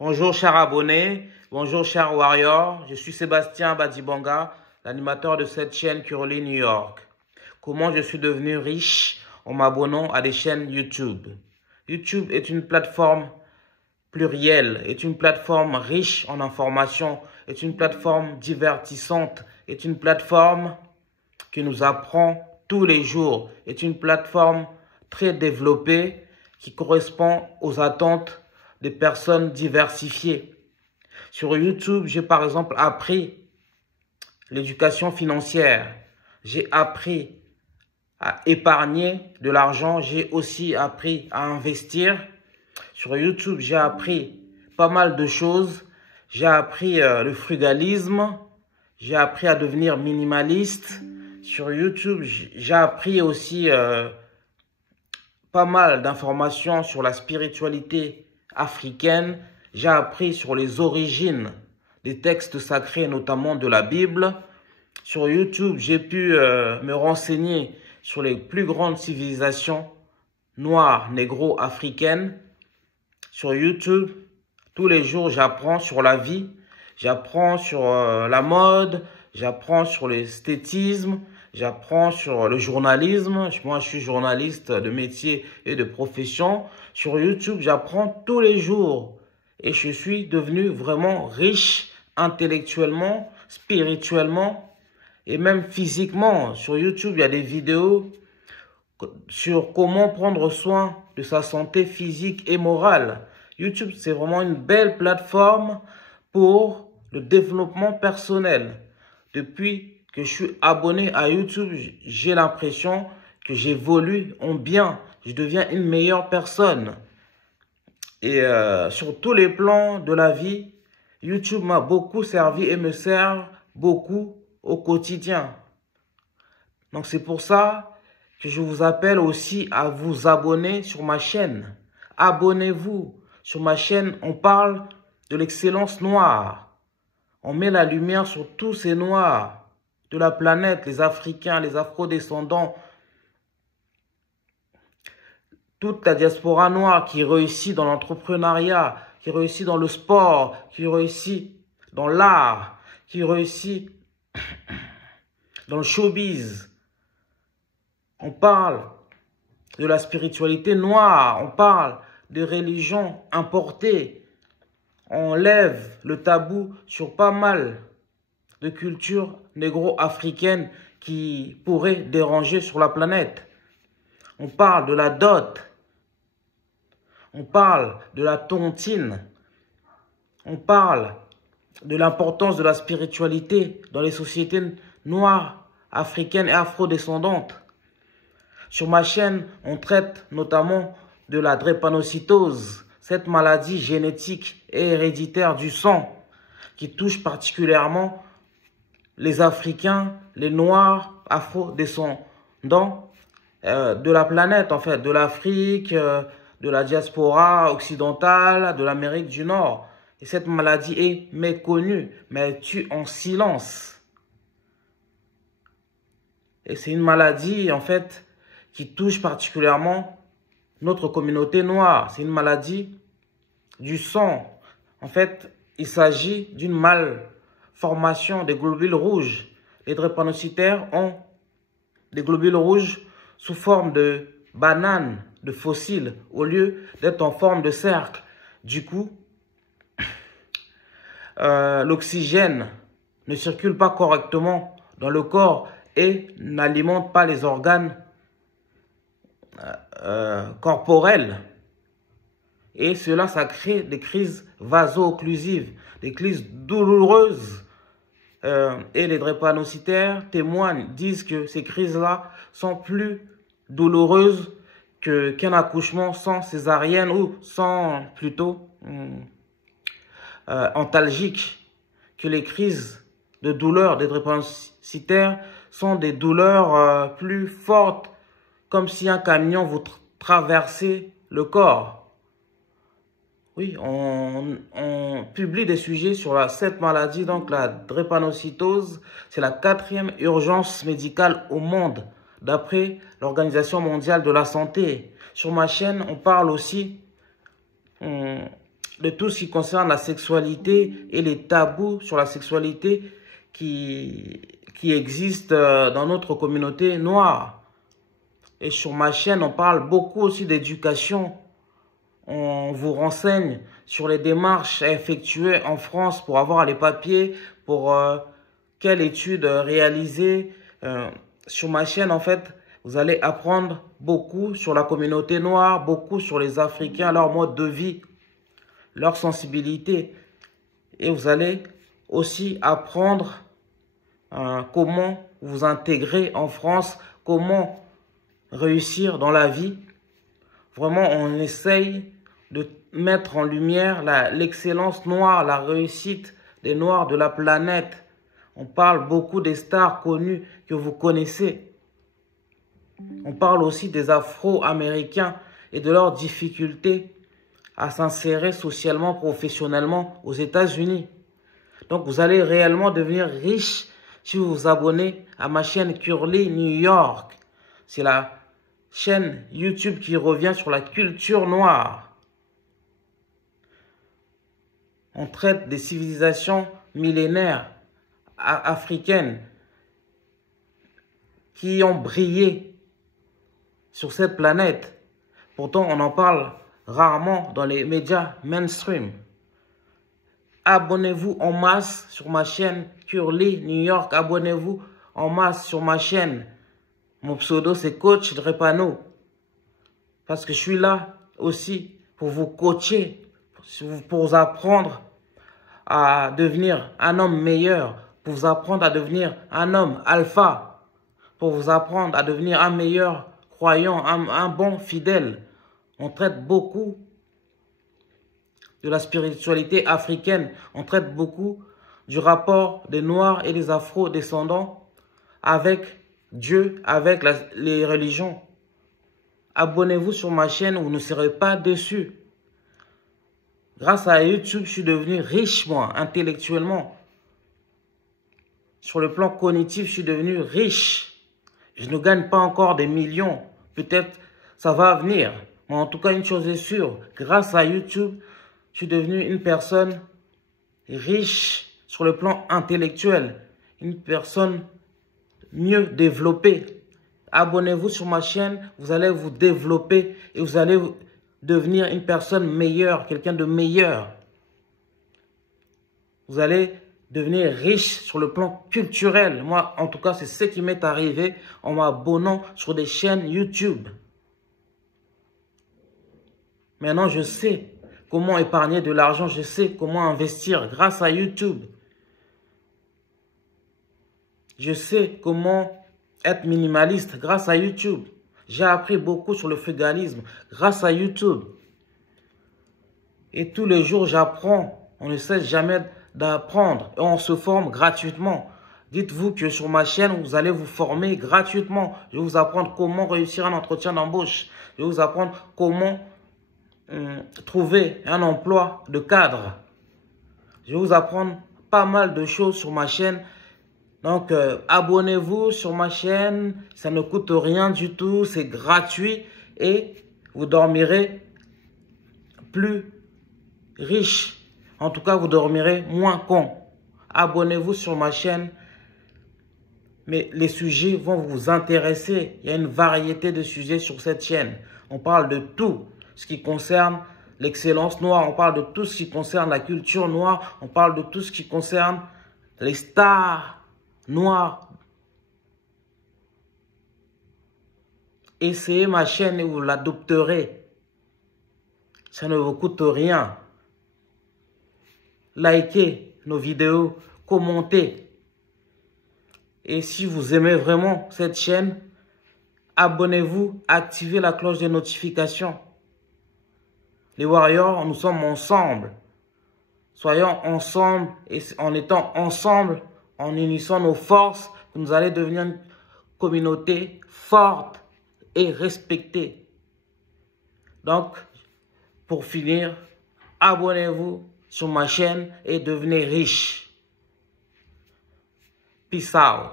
Bonjour chers abonnés, bonjour chers warriors, je suis Sébastien Badibanga, l'animateur de cette chaîne Curly New York. Comment je suis devenu riche en m'abonnant à des chaînes YouTube. YouTube est une plateforme plurielle, est une plateforme riche en informations, est une plateforme divertissante, est une plateforme qui nous apprend tous les jours, est une plateforme très développée qui correspond aux attentes des personnes diversifiées. Sur YouTube, j'ai par exemple appris l'éducation financière. J'ai appris à épargner de l'argent. J'ai aussi appris à investir. Sur YouTube, j'ai appris pas mal de choses. J'ai appris le frugalisme. J'ai appris à devenir minimaliste. Sur YouTube, j'ai appris aussi pas mal d'informations sur la spiritualité africaine. J'ai appris sur les origines des textes sacrés, notamment de la Bible. Sur YouTube, j'ai pu me renseigner sur les plus grandes civilisations noires, négro-africaines. Sur YouTube, tous les jours, j'apprends sur la vie, j'apprends sur la mode, j'apprends sur l'esthétisme, j'apprends sur le journalisme. Moi, je suis journaliste de métier et de profession. Sur YouTube, j'apprends tous les jours. Et je suis devenu vraiment riche intellectuellement, spirituellement et même physiquement. Sur YouTube, il y a des vidéos sur comment prendre soin de sa santé physique et morale. YouTube, c'est vraiment une belle plateforme pour le développement personnel. Depuis que je suis abonné à YouTube, j'ai l'impression que j'évolue en bien. Je deviens une meilleure personne. Et sur tous les plans de la vie, YouTube m'a beaucoup servi et me sert beaucoup au quotidien. Donc c'est pour ça que je vous appelle aussi à vous abonner sur ma chaîne. Abonnez-vous. Sur ma chaîne, on parle de l'excellence noire. On met la lumière sur tous ces noirs de la planète, les Africains, les Afro-descendants, toute la diaspora noire qui réussit dans l'entrepreneuriat, qui réussit dans le sport, qui réussit dans l'art, qui réussit dans le showbiz. On parle de la spiritualité noire, on parle de religions importées. On lève le tabou sur pas mal de cultures négro-africaines qui pourraient déranger sur la planète. On parle de la dot. On parle de la tontine. On parle de l'importance de la spiritualité dans les sociétés noires, africaines et afro-descendantes. Sur ma chaîne, on traite notamment de la drépanocytose, cette maladie génétique et héréditaire du sang qui touche particulièrement les Africains, les Noirs, afro-descendants de la planète, en fait, de l'Afrique, de la diaspora occidentale, de l'Amérique du Nord. Et cette maladie est méconnue, mais elle tue en silence. Et c'est une maladie, en fait, qui touche particulièrement notre communauté noire. C'est une maladie du sang. En fait, il s'agit d'une malformation des globules rouges. Les drépanocytaires ont des globules rouges sous forme de bananes, de fossiles, au lieu d'être en forme de cercle. Du coup, l'oxygène ne circule pas correctement dans le corps et n'alimente pas les organes corporels. Et cela, ça crée des crises vaso-occlusives, des crises douloureuses. Et les drépanocytaires témoignent, disent que ces crises-là sont plus douloureuses qu'un accouchement sans césarienne ou sans plutôt antalgique. Que les crises de douleur des drépanocytaires sont des douleurs plus fortes, comme si un camion vous traversait le corps. Oui, on publie des sujets sur cette maladie, donc la drépanocytose. C'est la 4e urgence médicale au monde, d'après l'Organisation mondiale de la santé. Sur ma chaîne, on parle aussi de tout ce qui concerne la sexualité et les tabous sur la sexualité qui existent dans notre communauté noire. Et sur ma chaîne, on parle beaucoup aussi d'éducation. On vous renseigne sur les démarches à effectuer en France pour avoir les papiers, pour quelle étude réaliser. Sur ma chaîne, en fait, vous allez apprendre beaucoup sur la communauté noire, beaucoup sur les Africains, leur mode de vie, leur sensibilité. Et vous allez aussi apprendre comment vous intégrer en France, comment réussir dans la vie. Vraiment, on essaye de mettre en lumière l'excellence noire, la réussite des Noirs de la planète. On parle beaucoup des stars connues que vous connaissez. On parle aussi des Afro-Américains et de leurs difficultés à s'insérer socialement, professionnellement aux États-Unis. Donc, vous allez réellement devenir riche si vous vous abonnez à ma chaîne Curly New York. C'est la chaîne YouTube qui revient sur la culture noire. On traite des civilisations millénaires africaines qui ont brillé sur cette planète. Pourtant, on en parle rarement dans les médias mainstream. Abonnez-vous en masse sur ma chaîne Curly New York. Abonnez-vous en masse sur ma chaîne. Mon pseudo, c'est Coach Drepano. Parce que je suis là aussi pour vous coacher, pour vous apprendre à devenir un homme meilleur, pour vous apprendre à devenir un homme alpha, pour vous apprendre à devenir un meilleur croyant, un bon fidèle. On traite beaucoup de la spiritualité africaine. On traite beaucoup du rapport des Noirs et des Afro-descendants avec Dieu, avec les religions. Abonnez-vous sur ma chaîne, vous ne serez pas déçus. Grâce à YouTube, je suis devenu riche, moi, intellectuellement. Sur le plan cognitif, je suis devenu riche. Je ne gagne pas encore des millions. Peut-être ça va venir. Mais en tout cas, une chose est sûre. Grâce à YouTube, je suis devenu une personne riche sur le plan intellectuel. Une personne mieux développée. Abonnez-vous sur ma chaîne, vous allez vous développer et vous allez devenir une personne meilleure, quelqu'un de meilleur. Vous allez devenir riche sur le plan culturel. Moi, en tout cas, c'est ce qui m'est arrivé en m'abonnant sur des chaînes YouTube. Maintenant, je sais comment épargner de l'argent, je sais comment investir grâce à YouTube. Je sais comment être minimaliste grâce à YouTube. J'ai appris beaucoup sur le frugalisme grâce à YouTube. Et tous les jours, j'apprends. On ne cesse jamais d'apprendre. Et on se forme gratuitement. Dites-vous que sur ma chaîne, vous allez vous former gratuitement. Je vais vous apprendre comment réussir un entretien d'embauche. Je vais vous apprendre comment trouver un emploi de cadre. Je vais vous apprendre pas mal de choses sur ma chaîne. Donc, abonnez-vous sur ma chaîne. Ça ne coûte rien du tout. C'est gratuit. Et vous dormirez plus riche. En tout cas, vous dormirez moins con. Abonnez-vous sur ma chaîne. Mais les sujets vont vous intéresser. Il y a une variété de sujets sur cette chaîne. On parle de tout ce qui concerne l'excellence noire. On parle de tout ce qui concerne la culture noire. On parle de tout ce qui concerne les stars noires. Essayez ma chaîne et vous l'adopterez. Ça ne vous coûte rien. Likez nos vidéos, commentez. Et si vous aimez vraiment cette chaîne, abonnez-vous, activez la cloche des notifications. Les Warriors, nous sommes ensemble. Soyons ensemble et en étant ensemble, en unissant nos forces, nous allons devenir une communauté forte et respectée. Donc, pour finir, abonnez-vous sur ma chaîne et devenez riche. Peace out.